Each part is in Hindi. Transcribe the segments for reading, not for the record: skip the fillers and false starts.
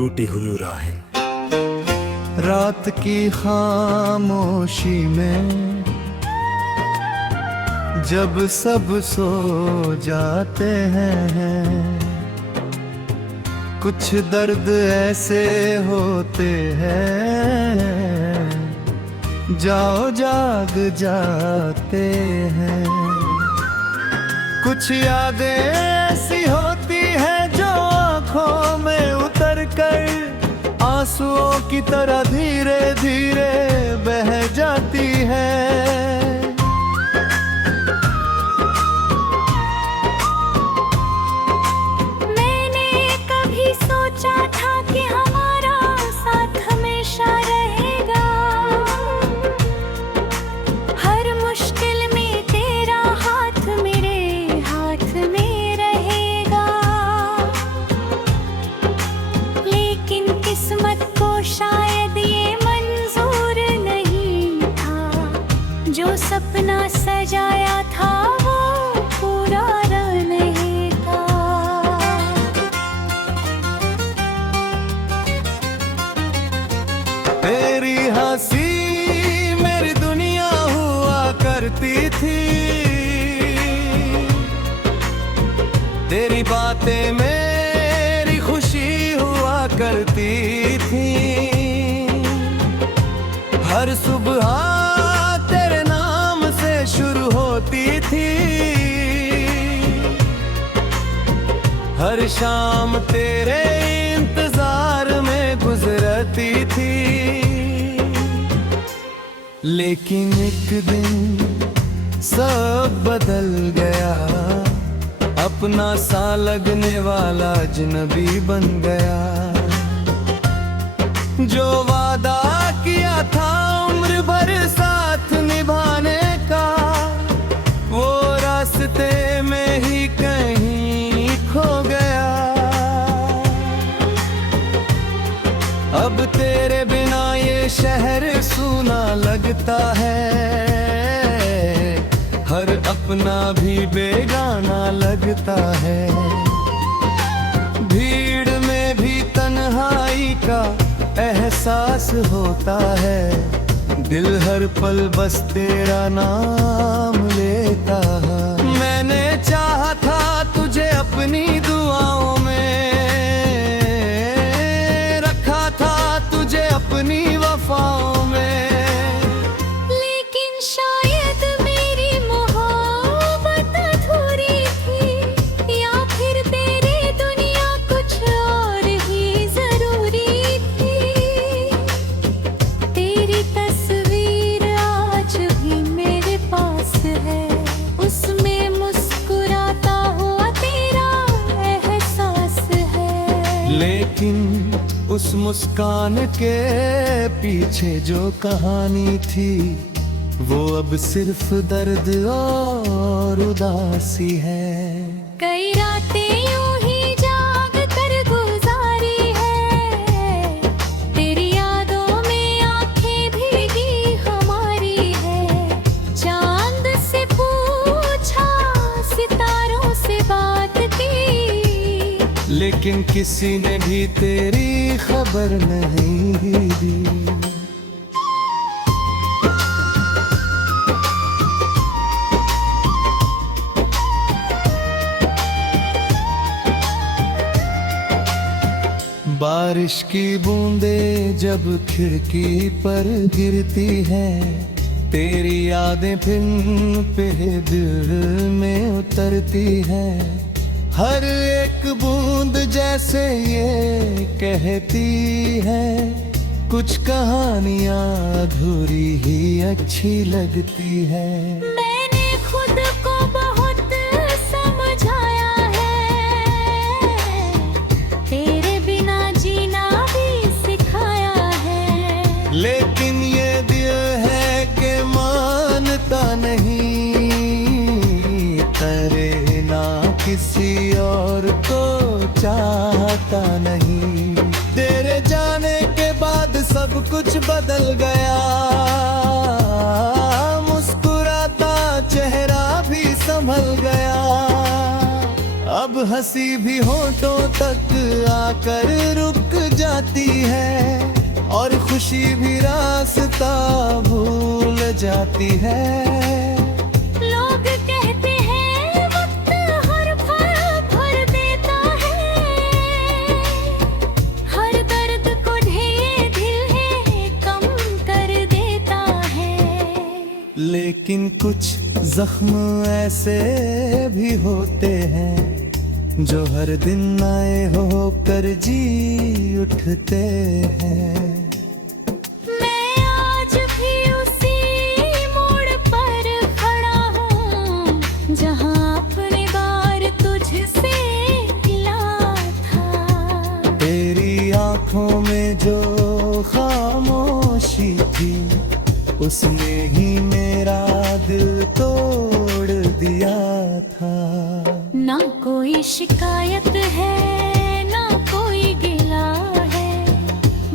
टूटी हुई राहें। रात की खामोशी में जब सब सो जाते हैं, कुछ दर्द ऐसे होते हैं जाओ जाग जाते हैं। कुछ यादें ऐसी होती हैं जो आँखों में उतर कर आंसुओं की तरह धीरे धीरे बह जाती है। मैंने कभी सोचा था कि हमारा साथ हमेशा रहेगा, हर मुश्किल में तेरा हाथ मेरे हाथ में रहेगा। लेकिन किस्मत को शायद ये मंजूर नहीं था, जो सपना सजाया था वो पूरा नहीं था। तेरी हंसी मेरी दुनिया हुआ करती थी, तेरी बातें मेरी खुशी हुआ करती थी। हर सुबह तेरे नाम से शुरू होती थी, हर शाम तेरे इंतजार में गुजरती थी। लेकिन एक दिन सब बदल गया, अपना सा लगने वाला अजनबी बन गया। जो वादा किया था उम्र भर साथ निभाने का, वो रास्ते में ही कहीं खो गया। अब तेरे बिना ये शहर सूना लगता है, हर अपना भी बेगाना लगता है। भीड़ में भी तन्हाई का एहसास होता है, दिल हर पल बस तेरा नाम लेता है। मैंने चाहा था तुझे अपनी दुआओं में, रखा था तुझे अपनी वफाओं में। लेकिन शायद मेरी मोहब्बत अधूरी थी, या फिर तेरी दुनिया कुछ और ही जरूरी थी। तेरी तस्वीर आज भी मेरे पास है, उसमें मुस्कुराता हुआ तेरा एहसास है। लेकिन उस मुस्कान के पीछे जो कहानी थी, वो अब सिर्फ दर्द और उदासी है। कई रातें यूं ही जाग कर गुजारी है, तेरी यादों में आंखें भीगी हमारी है। चांद से पूछा, सितारों से बात की, लेकिन किसी ने भी तेरी खबर नहीं दी। बारिश की बूंदें जब खिड़की पर गिरती हैं, तेरी यादें फिर दिल में उतरती हैं। हर एक बूंद जैसे ये कहती है, कुछ कहानियां अधूरी ही अच्छी लगती है। मैंने खुद को बहुत समझाया है, तेरे बिना जीना भी सिखाया है। लेकिन ये दिल है कि मानता नहीं, तेरे ना किसी और को चाहता नहीं। तेरे जाने के बाद सब कुछ बदल गया, मुस्कुराता चेहरा भी संभल गया। अब हंसी भी होठों तक आकर रुक जाती है और खुशी भी रास्ता भूल जाती है। लोग कहते हैं वक्त हर पल भर देता है, हर दर्द को ढेर दिल है कम कर देता है। लेकिन कुछ जख्म ऐसे भी होते हैं जो हर दिन नए होकर जी उठते हैं। मैं आज भी उसी मोड़ पर खड़ा हूँ जहाँ अपने बार तुझसे मिला था। तेरी आंखों में जो खामोशी थी उसने ही मेरा दिल तोड़ दिया था। ना कोई शिकायत है ना कोई गिला है,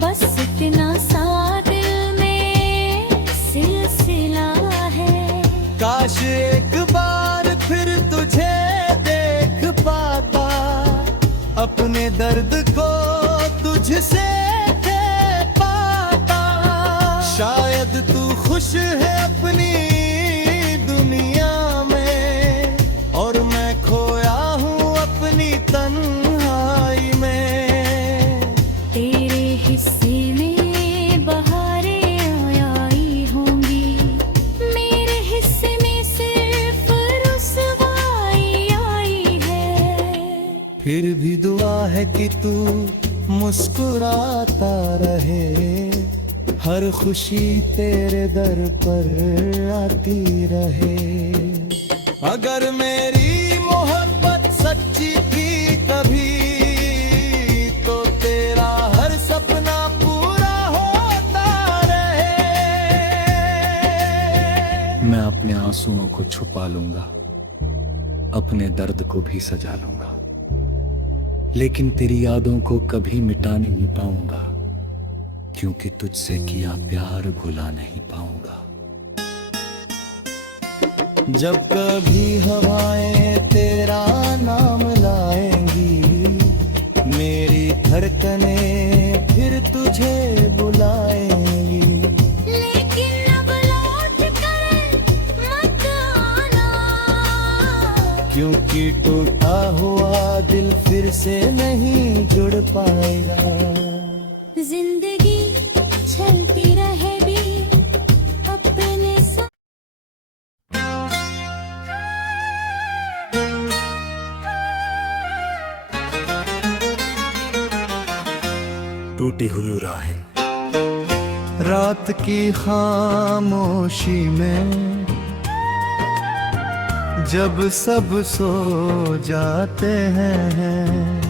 बस इतना सा दिल में सिलसिला है। काश एक बार फिर तुझे देख पाता, अपने दर्द को तुझसे कह पाता। शायद तू खुश है अपनी दुनिया में और मैं खोया हूँ अपनी तन्हाई में। तेरे हिस्से में बहारें आई होंगी, मेरे हिस्से में सिर्फ रुसवाई आई है। फिर भी दुआ है कि तू मुस्कुराता रहे, हर खुशी तेरे दर पर आती रहे। अगर मेरी मोहब्बत सच्ची थी कभी तो तेरा हर सपना पूरा होता रहे। मैं अपने आंसुओं को छुपा लूंगा, अपने दर्द को भी सजा लूंगा, लेकिन तेरी यादों को कभी मिटा नहीं पाऊंगा, क्योंकि तुझसे किया प्यार भुला नहीं पाऊंगा। जब कभी हवाएं तेरा नाम लाएंगी, मेरी धड़कनें फिर तुझे बुलाएंगी। लेकिन अब लौट कर मत आना, क्योंकि टूटा हुआ दिल फिर से नहीं जुड़ पाएगा। जिंदगी चलती रहे भी अपने साथ। टूटी हुई राहें रात की खामोशी में, जब सब सो जाते हैं,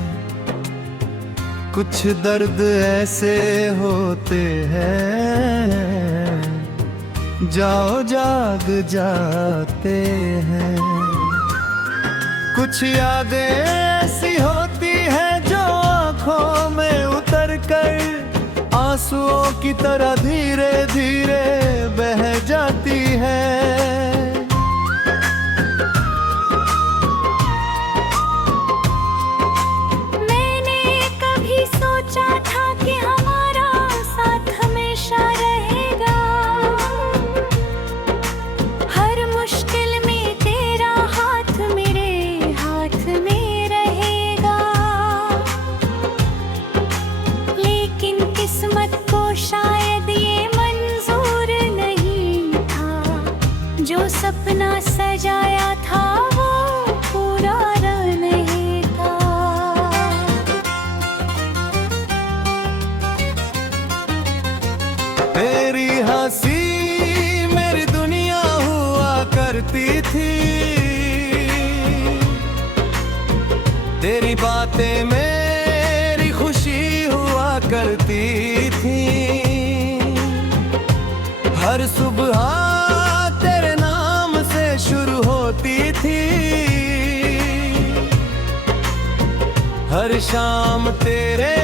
कुछ दर्द ऐसे होते हैं जाओ जाग जाते हैं। कुछ यादें ऐसी होती हैं जो आँखों में उतर कर आंसुओं की तरह धीरे धीरे बह जाती है। सपना सजाया था वो पूरा नहीं था। तेरी हंसी मेरी दुनिया हुआ करती थी, तेरी बातें मेरी खुशी हुआ करती थी। हर सुबह तेरे नाम से शुरू होती थी, हर शाम तेरे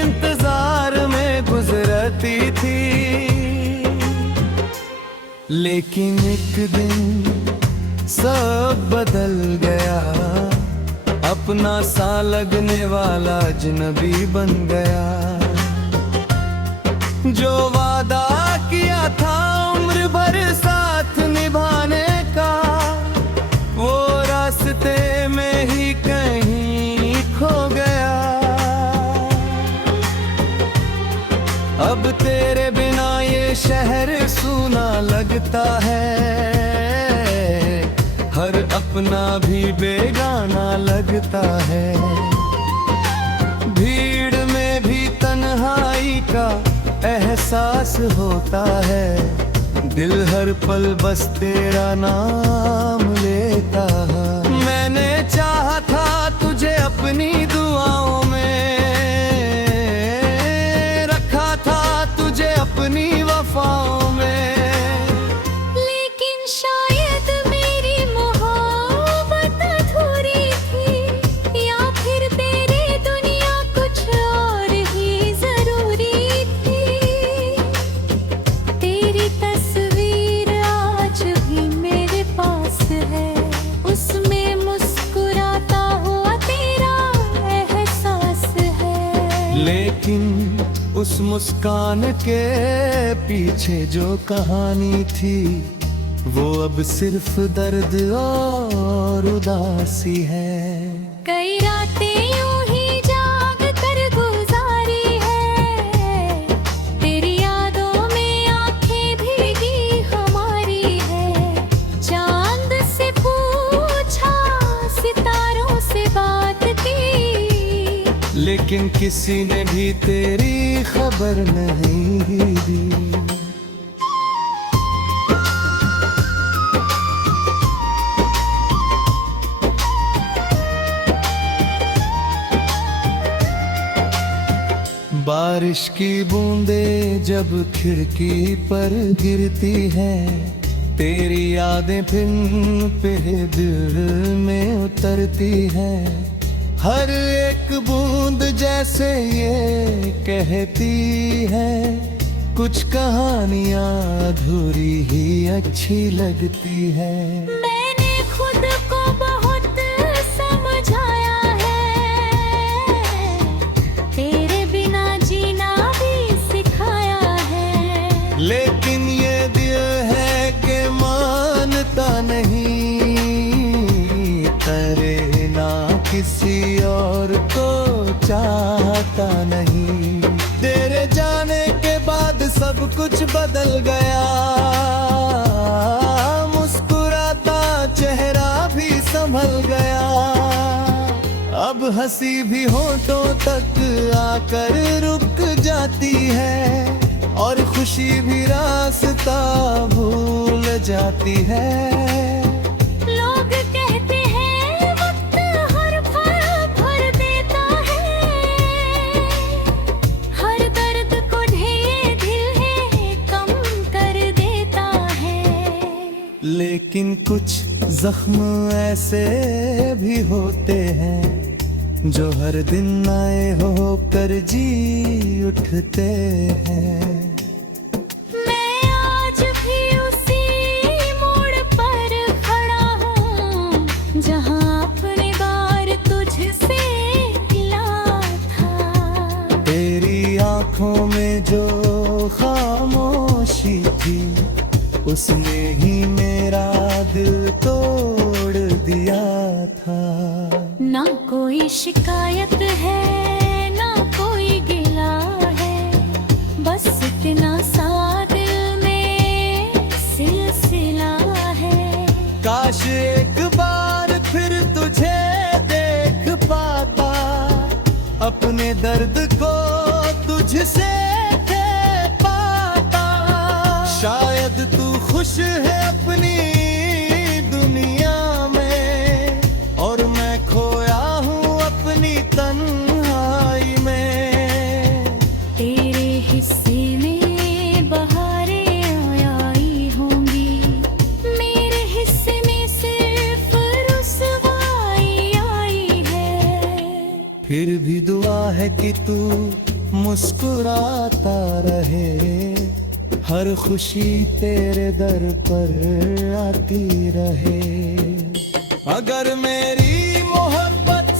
इंतजार में गुजरती थी। लेकिन एक दिन सब बदल गया, अपना सा लगने वाला अजनबी बन गया। जो वादा किया था उम्र भर साथ निभाने का, वो रास्ते में ही कहीं खो गया। अब तेरे बिना ये शहर सूना लगता है, हर अपना भी बेगाना लगता है। भीड़ में भी तन्हाई का एहसास होता है, दिल हर पल बस तेरा नाम लेता है। मैंने चाहा था तुझे अपनी दुआओं में, रखा था तुझे अपनी वफाओं में, लेकिन शायद मेरी मोहब्बत अधूरी थी, या फिर तेरी दुनिया कुछ और ही जरूरी थी। तेरी तस्वीर आज भी मेरे पास है, उसमें मुस्कुराता हुआ तेरा एहसास है। लेकिन उस मुस्कान के पीछे जो कहानी थी, वो अब सिर्फ दर्द और उदासी है। कई रातें यूं ही जाग कर गुजारी है, तेरी यादों में आंखें भीगी हमारी है। चांद से पूछा, सितारों से बात की, लेकिन किसी ने भी तेरी खबर नहीं दी। बारिश की बूंदें जब खिड़की पर गिरती हैं, तेरी यादें फिर दिल में उतरती हैं। हर एक बूंद जैसे ये कहती है, कुछ कहानियां अधूरी ही अच्छी लगती है। मैंने खुद को बहुत समझाया है, तेरे बिना जीना भी सिखाया है। लेकिन ये दिल है कि मानता नहीं, तेरे ना किसी और को चाहता नहीं। तेरे जाने के बाद सब कुछ बदल गया, मुस्कुराता चेहरा भी संभल गया। अब हंसी भी होठों तक आकर रुक जाती है, और खुशी भी रास्ता भूल जाती है। लोग कहते हैं वक्त हर पल भर देता है, हर दर्द को ढेर दिल है कम कर देता है। लेकिन कुछ जख्म ऐसे भी होते हैं, जो हर दिन नए होकर जी उठते हैं। मैं आज भी उसी मोड़ पर खड़ा हूँ, जहाँ अपने बार तुझसे मिला था। तेरी आंखों में जो खामोशी थी, उसने ही मेरा दिल तोड़ दिया था। ना कोई शिकायत है, ना कोई गिला है, बस इतना सा दिल में सिलसिला है। काश एक बार फिर तुझे देख पाता, अपने दर्द को तुझसे कह पाता। शायद तू खुश है अपनी दुनिया में, और मैं खोया हूँ अपनी तन्हाई में। तेरे हिस्से में बहारें आई होंगी, मेरे हिस्से में सिर्फ रुसवाई आई है। फिर भी दुआ है कि तू मुस्कुराता रहे, हर खुशी तेरे दर पर आती रहे। अगर मेरी मोहब्बत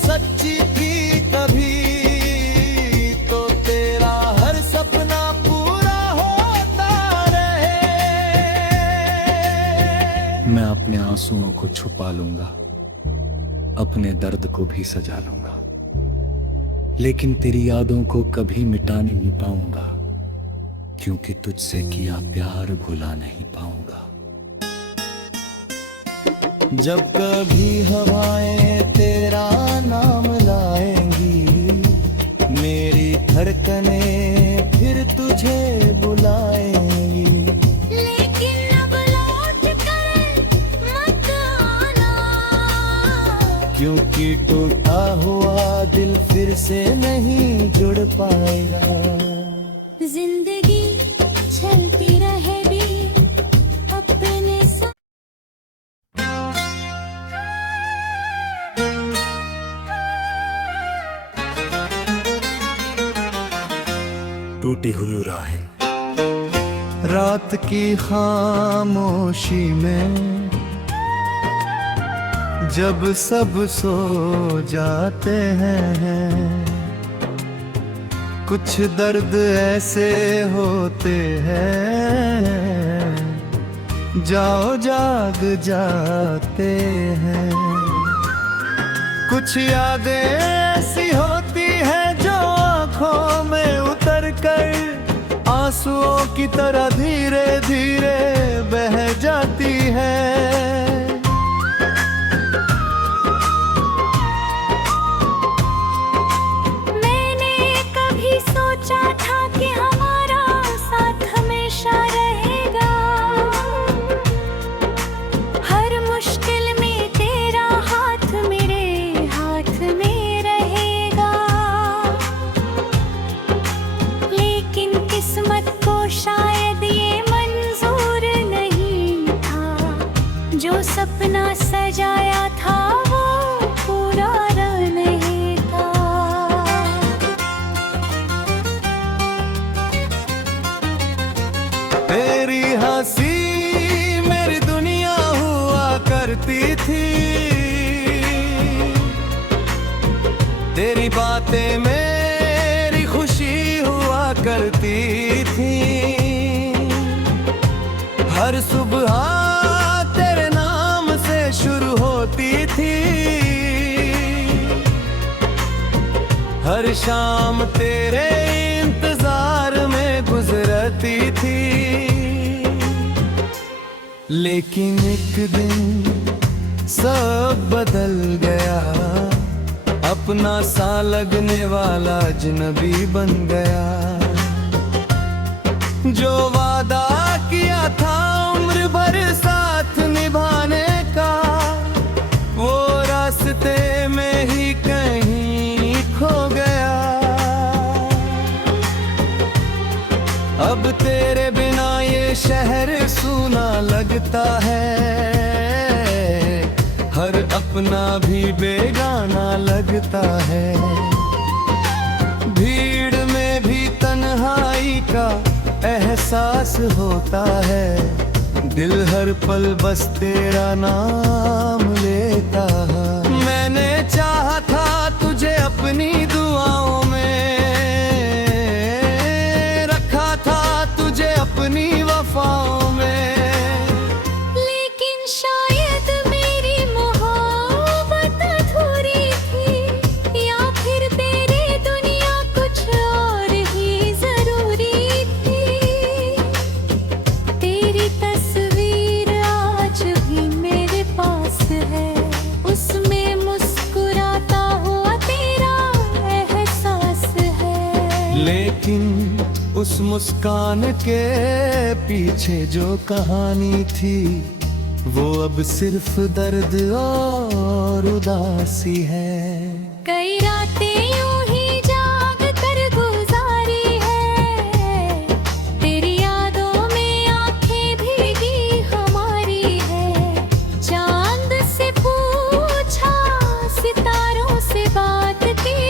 मैं अपने आंसुओं को छुपा लूंगा, अपने दर्द को भी सजा लूंगा, लेकिन तेरी यादों को कभी मिटा नहीं पाऊंगा, क्योंकि तुझसे किया प्यार भुला नहीं पाऊंगा। जब कभी हवाएं तेरा नाम लाएंगी, मेरी धड़कनें फिर तुझे बुलाएंगी। लेकिन अब लौट कर मत आना, क्योंकि टूटा हुआ दिल फिर से नहीं जुड़ पाएगा। जिंदगी चलती रहे भी अपने साथ। टूटी हुई राहें रात की खामोशी में, जब सब सो जाते हैं, कुछ दर्द ऐसे होते हैं, जाओ जाग जाते हैं। कुछ यादें ऐसी होती हैं जो आंखों में उतर कर आंसुओं की तरह धीरे धीरे बह जाती है। मैंने कभी सोचा था कि हमारा साथ हमेशा रहेगा, हर मुश्किल में तेरा हाथ मेरे हाथ में रहेगा। लेकिन किस्मत को शायद ये मंजूर नहीं था, जो सपना सजाया था वो पूरा नहीं था। तेरी हंसी मेरी दुनिया हुआ करती थी, तेरी बातें मेरी खुशी हुआ करती थी। हर सुबह तेरे नाम से शुरू होती थी, हर शाम तेरे इंतजार में गुजरती थी। लेकिन एक दिन सब बदल गया, अपना सा लगने वाला अजनबी बन गया। जो वादा किया था उम्र भर साथ निभाने का, वो रास्ते में ही कहीं खो गया। अब तेरे बिना ये शहर सूना लगता है, हर अपना भी बेगाना लगता है। भीड़ में भी तन्हाई का एहसास होता है, दिल हर पल बस तेरा नाम लेता है। मैंने चाहा था तुझे अपनी दुआओं में, रखा था तुझे अपनी वफाओं में। लेकिन शायद मेरी मोहब्बत अधूरी थी, या फिर तेरी दुनिया कुछ और ही जरूरी थी। तेरी तस्वीर आज भी मेरे पास है, उसमें मुस्कुराता हुआ तेरा एहसास है। लेकिन उस मुस्कान के पीछे जो कहानी थी, वो अब सिर्फ दर्द और उदासी है। कई रातें यूं ही जाग कर गुजारी है, तेरी यादों में आंखें भीगी हमारी है। चांद से पूछा, सितारों से बात की,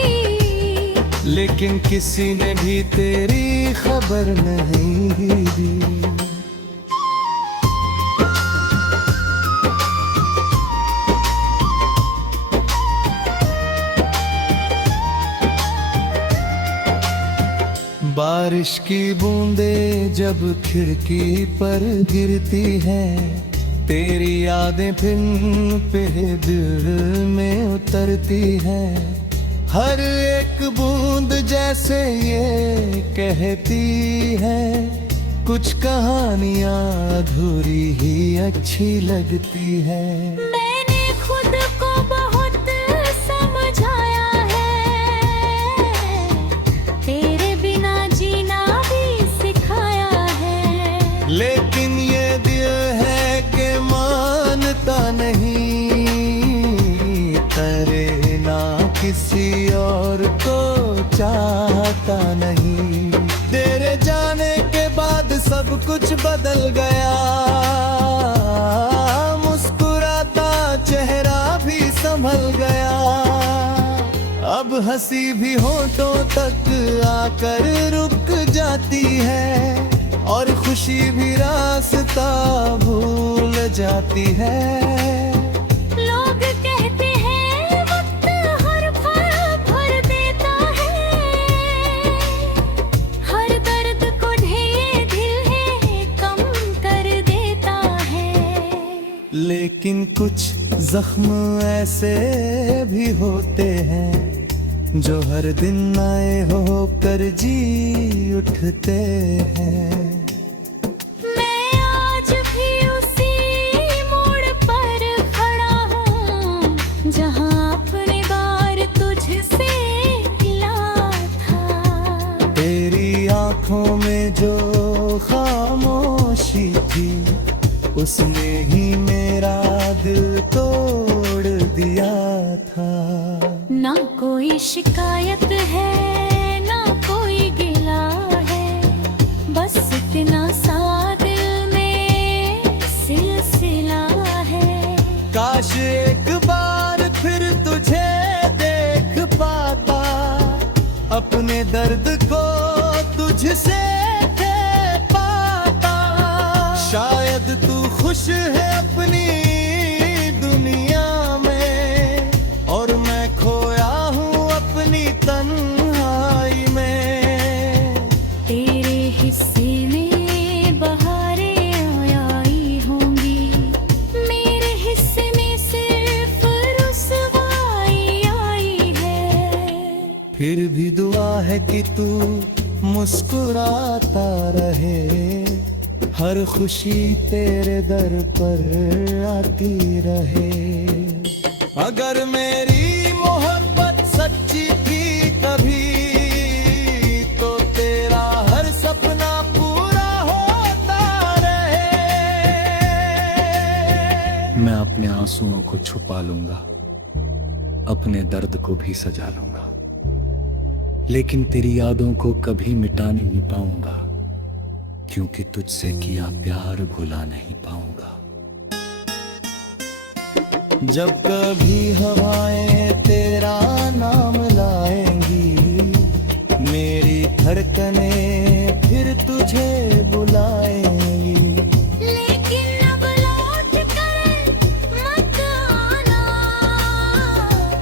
लेकिन किसी ने भी तेरी खबर नहीं दी। बारिश की बूंदें जब खिड़की पर गिरती हैं, तेरी यादें फिर पे दिल में उतरती हैं, हर एक बूंद जैसे ये कहती है, कुछ कहानियां अधूरी ही अच्छी लगती है। मैंने खुद को बहुत समझाया है, तेरे बिना जीना भी सिखाया है। लेकिन ये दिल है कि मानता नहीं, तेरे ना किसी और को चाहता नहीं। तेरे जाने के बाद सब कुछ बदल गया, मुस्कुराता चेहरा भी संभल गया। अब हंसी भी होठों तक आकर रुक जाती है, और खुशी भी रास्ता भूल जाती है। लोग कहते हैं वक्त हर पल भर देता है, हर दर्द को ढेर दिल है कम कर देता है। लेकिन कुछ जख्म ऐसे भी होते हैं, जो हर दिन नए होकर जी उठते हैं। मैं आज भी उसी मोड़ पर खड़ा हूँ, जहाँ अपने बार तुझसे मिला था। तेरी आंखों में जो खामोशी थी, उसने ही मेरा दिल तोड़ दिया था। ना कोई शिकायत है, ना कोई गिला है, बस इतना सा दिल में सिलसिला है। काश एक बार फिर तुझे देख पाता, अपने दर्द को तुझसे कह पाता। शायद तू खुश है अपनी दुनिया में, और मैं खोया हूँ अपनी तन्हाई में। तेरे हिस्से में बहारें आई होंगी, मेरे हिस्से में सिर्फ रुसवाई आई है। फिर भी दुआ है कि तू मुस्कुराता रहे, हर खुशी तेरे दर पर आती रहे। अगर मेरी मोहब्बत सच्ची थी कभी, तो तेरा हर सपना पूरा होता रहे। मैं अपने आंसुओं को छुपा लूंगा, अपने दर्द को भी सजा लूंगा, लेकिन तेरी यादों को कभी मिटा नहीं पाऊंगा, क्योंकि तुझसे किया प्यार भुला नहीं पाऊंगा। जब कभी हवाएं तेरा नाम लाएंगी, मेरी धड़कनें फिर तुझे बुलाएंगी। लेकिन अब लौट कर मत आना,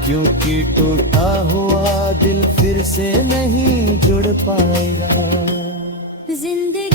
क्योंकि टूटा हुआ दिल फिर से नहीं जुड़ पाएगा। जिंदगी